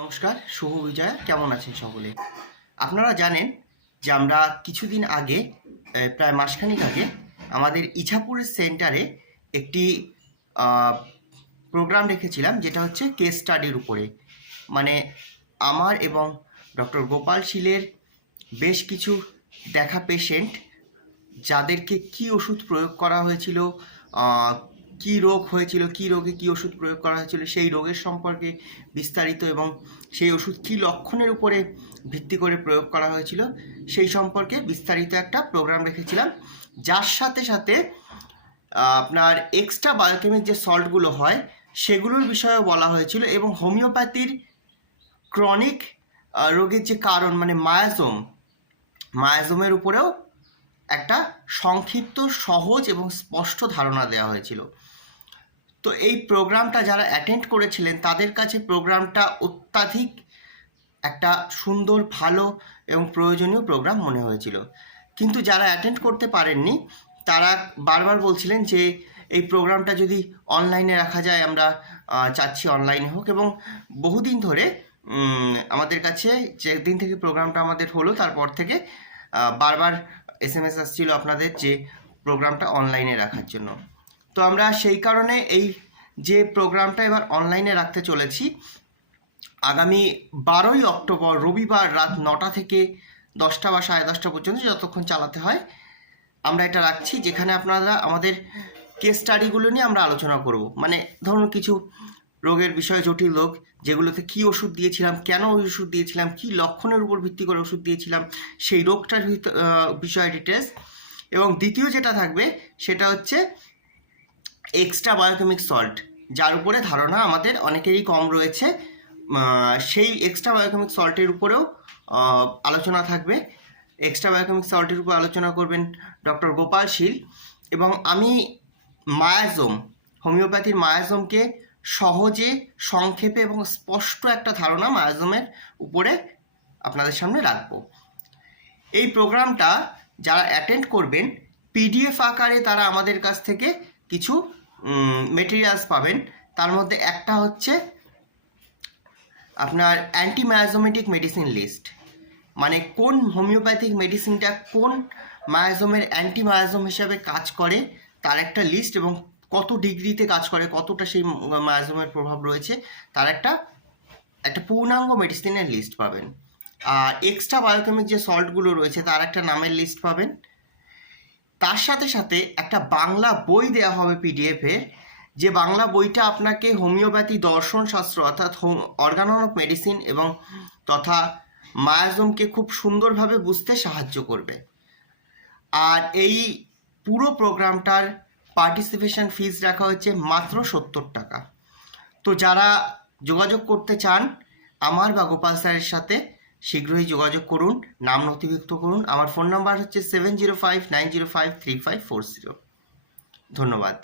নমস্কার, শুভ বিজয়া। কেমন আছেন সকলে? আপনারা জানেন যে আমরা কিছুদিন আগে প্রায় মাসখানেক আগে আমাদের ইছাপুরের সেন্টারে একটি প্রোগ্রাম রেখেছিলাম, যেটা হচ্ছে কেস স্টাডির উপরে। মানে আমার এবং ডক্টর গোপাল শীলের বেশ কিছু দেখা পেশেন্ট, যাদেরকে কি ওষুধ প্রয়োগ করা হয়েছিল, কি রোগ হয়েছিল, কি রোগে কি ওষুধ প্রয়োগ করা হয়েছিল, সেই রোগের সম্পর্কে বিস্তারিত এবং সেই ওষুধ কি লক্ষণের উপরে ভিত্তি করে প্রয়োগ করা হয়েছিল সেই সম্পর্কে বিস্তারিত একটা প্রোগ্রাম রেখেছিলাম। যার সাথে সাথে আপনার এক্সট্রা বায়োকেমিক যে সল্টগুলো হয় সেগুলোর বিষয়েও বলা হয়েছিল, এবং হোমিওপ্যাথির ক্রনিক রোগের যে কারণ মানে মায়াজোমের উপরেও একটা সংক্ষিপ্ত, সহজ এবং স্পষ্ট ধারণা দেওয়া হয়েছিল। তো এই প্রোগ্রামটা যারা অ্যাটেন্ড করেছিলেন তাদের কাছে প্রোগ্রামটা অত্যাধিক একটা সুন্দর, ভালো এবং প্রয়োজনীয় প্রোগ্রাম মনে হয়েছিল। কিন্তু যারা অ্যাটেন্ড করতে পারেননি তারা বারবার বলছিলেন যে এই প্রোগ্রামটা যদি অনলাইনে রাখা যায়, আমরা চাচ্ছি অনলাইনে হোক। এবং বহুদিন ধরে আমাদের কাছে যেদিন থেকে প্রোগ্রামটা আমাদের হলো তারপর থেকে বারবার SMS আসছিল আপনাদের যে প্রোগ্রামটা অনলাইনে রাখার জন্য। তো আমরা সেই কারণে এই যে প্রোগ্রামটা এবার অনলাইনে রাখতে চলেছি, আগামী 12ই অক্টোবর রবিবার রাত 9টা থেকে 10টা বা 10:30 পর্যন্ত যতক্ষণ চালাতে হয় আমরা এটা রাখছি, যেখানে আপনারা আমাদের কেস স্টাডিগুলো নিয়ে আমরা আলোচনা করব। মানে ধরুন কিছু রোগের বিষয়ে, জটিল রোগ যেগুলোতে কী ওষুধ দিয়েছিলাম, কেন ওই ওষুধ দিয়েছিলাম, কী লক্ষণের উপর ভিত্তি করে ওষুধ দিয়েছিলাম, সেই রোগটার বিষয়ে ডিটেলস। এবং দ্বিতীয় যেটা থাকবে সেটা হচ্ছে এক্সট্রা বায়োকেমিক সল্ট, যার উপরে ধারণা আমাদের অনেকেরই কম রয়েছে। সেই এক্সট্রা বায়োকেমিক সল্টের উপরেও আলোচনা থাকবে। এক্সট্রা বায়োকেমিক সল্টের উপর আলোচনা করবেন ডক্টর গোপাল শীল, এবং আমি হোমিওপ্যাথির মায়াজোমকে সহজে, সংক্ষেপে এবং স্পষ্ট একটা ধারণা মায়াজোমের উপরে আপনাদের সামনে রাখব। এই প্রোগ্রামটা যারা অ্যাটেন্ড করবেন PDF আকারে তারা আমাদের কাছ থেকে কিছু মেটেরিয়ালস পাবেন। তার মধ্যে একটা হচ্ছে আপনার অ্যান্টিমায়াজোমেটিক মেডিসিন লিস্ট, মানে কোন হোমিওপ্যাথিক মেডিসিনটা কোন মায়াজোমের অ্যান্টিমায়াজোম হিসাবে কাজ করে তার একটা লিস্ট, এবং কত ডিগ্রিতে কাজ করে, কতটা সেই মায়াজোমের প্রভাব রয়েছে তার একটা পূর্ণাঙ্গ মেডিসিনের লিস্ট পাবেন। আর এক্সট্রা বায়োকেমিক যে সল্টগুলো রয়েছে তার একটা নামের লিস্ট পাবেন। তার সাথে সাথে একটা বাংলা বই দেওয়া হবে PDF-এর, যে বাংলা বইটা আপনাকে হোমিওপ্যাথি দর্শনশাস্ত্র অর্থাৎ অর্গানন অফ মেডিসিন এবং তথা মায়াজোমকে খুব সুন্দরভাবে বুঝতে সাহায্য করবে। আর এই পুরো প্রোগ্রামটার পার্টিসিপেশন ফিস রাখা হয়েছে মাত্র 70 টাকা। তো যারা যোগাযোগ করতে চান আমার বা গোপাল স্যারের সাথে শীঘ্রই যোগাযোগ করুন, নাম নথিভুক্ত করুন। আমার ফোন নাম্বার হচ্ছে 7059053540। ধন্যবাদ।